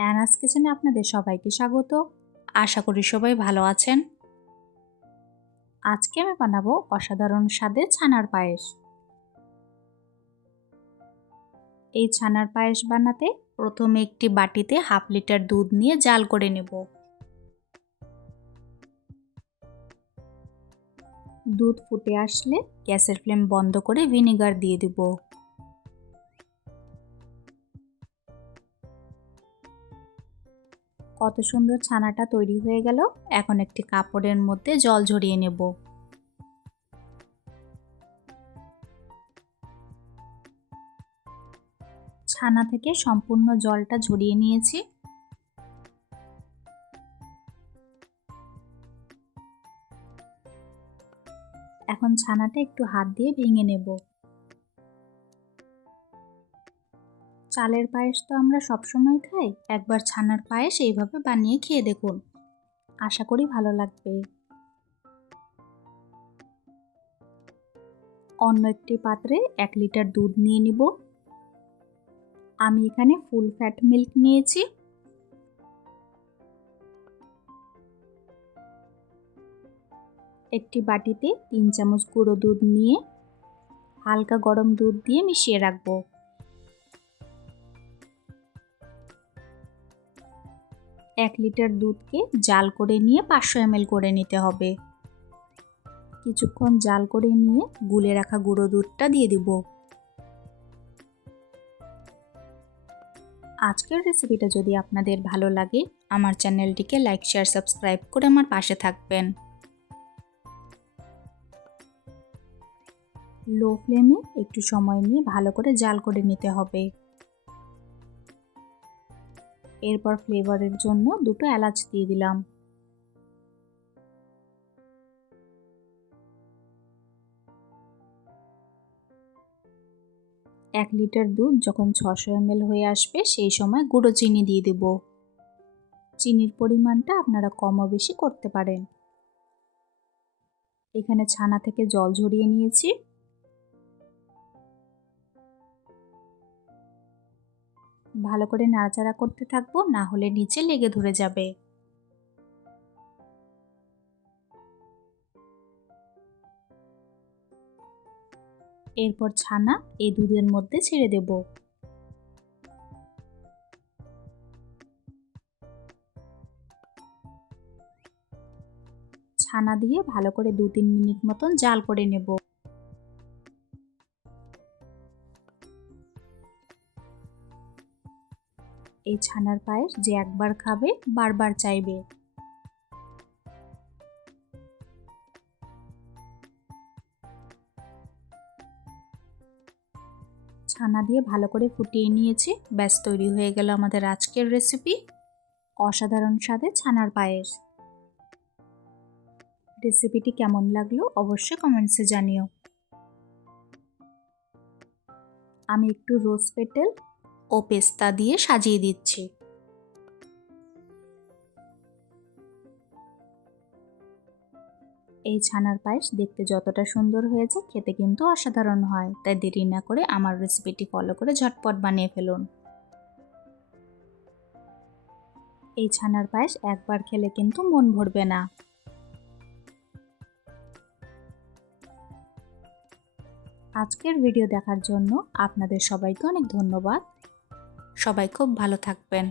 অ্যানাস কিচেনে আপনাদের সবাইকে স্বাগত। আশা করি সবাই ভালো আছেন। আজকে আমি বানাবো অসাধারণ স্বাদের ছানার পায়েস। এই ছানার পায়েস বানাতে প্রথমে একটি বাটিতে হাফ লিটার দুধ নিয়ে জাল করে নেব। দুধ ফুটে আসলে গ্যাসের ফ্লেম বন্ধ করে ভিনেগার দিয়ে দেব। কত সুন্দর ছানাটা তৈরি হয়ে গেল। এখন একটি কাপড়ের মধ্যে জল ঝরিয়ে নেব। ছানা থেকে সম্পূর্ণ জলটা ঝরিয়ে নিয়েছি। এখন ছানাটা একটু হাত দিয়ে ভেঙে নেব। চালের পায়েস তো আমরা সবসময় খাই, একবার ছানার পায়েস এইভাবে বানিয়ে খেয়ে দেখুন, আশা করি ভালো লাগবে। অন্য একটি পাত্রে 1 লিটার দুধ নিয়ে নিব। আমি এখানে ফুল ফ্যাট মিল্ক নিয়েছি। একটি বাটিতে 3 চামচ গুঁড়ো দুধ নিয়ে হালকা গরম দুধ দিয়ে মিশিয়ে রাখবো। এক লিটার দুধকে জাল করে নিয়ে 500 ml করে নিতে হবে। কিছুক্ষণ জাল করে নিয়ে গুলে রাখা গুঁড়ো দুধটা দিয়ে দিব। আজকের রেসিপিটা যদি আপনাদের ভালো লাগে, আমার চ্যানেলটিকে লাইক, শেয়ার, সাবস্ক্রাইব করে আমার পাশে থাকবেন। লো ফ্লেমে একটু সময় নিয়ে ভালো করে জাল করে নিতে হবে। এরপর ফ্লেভারের জন্য 2টো এলাচ দিয়ে দিলাম। এক লিটার দুধ যখন 600 ml হয়ে আসবে সেই সময় গুঁড়ো চিনি দিয়ে দেব। চিনির পরিমাণটা আপনারা কম ও বেশি করতে পারেন। এখানে ছানা থেকে জল ঝরিয়ে নিয়েছি। ভালো করে নাড়াচাড়া করতে থাকবো, না হলে নিচে লেগে ধরে যাবে। এরপর ছানা এই দুধের মধ্যে ছেড়ে দেব। ছানা দিয়ে ভালো করে 2-3 মিনিট মতন জাল করে নেব। এই ছানার পায়েস যে একবার খাবে বারবার চাইবে। ছানা দিয়ে ভালো করে ফুটিয়ে নিয়েছি। ব্যাস তৈরি হয়ে গেল আমাদের আজকের রেসিপি, অসাধারণ স্বাদের ছানার পায়েস। রেসিপিটি কেমন লাগলো অবশ্যই কমেন্টসে জানিও। আমি একটু রোজ পেটাল ও পেস্তা দিয়ে সাজিয়ে দিচ্ছি। এই ছানার পায়েস দেখতে যতটা সুন্দর হয়েছে, খেতে কিন্তু অসাধারণ হয়। তাই দেরি না করে আমার রেসিপিটি ফলো করে ঝটপট বানিয়ে ফেলুন। এই ছানার পায়েস একবার খেলে কিন্তু মন ভরবে না। আজকের ভিডিও দেখার জন্য আপনাদের সবাইকে অনেক ধন্যবাদ। সবাই খুব ভালো থাকবেন।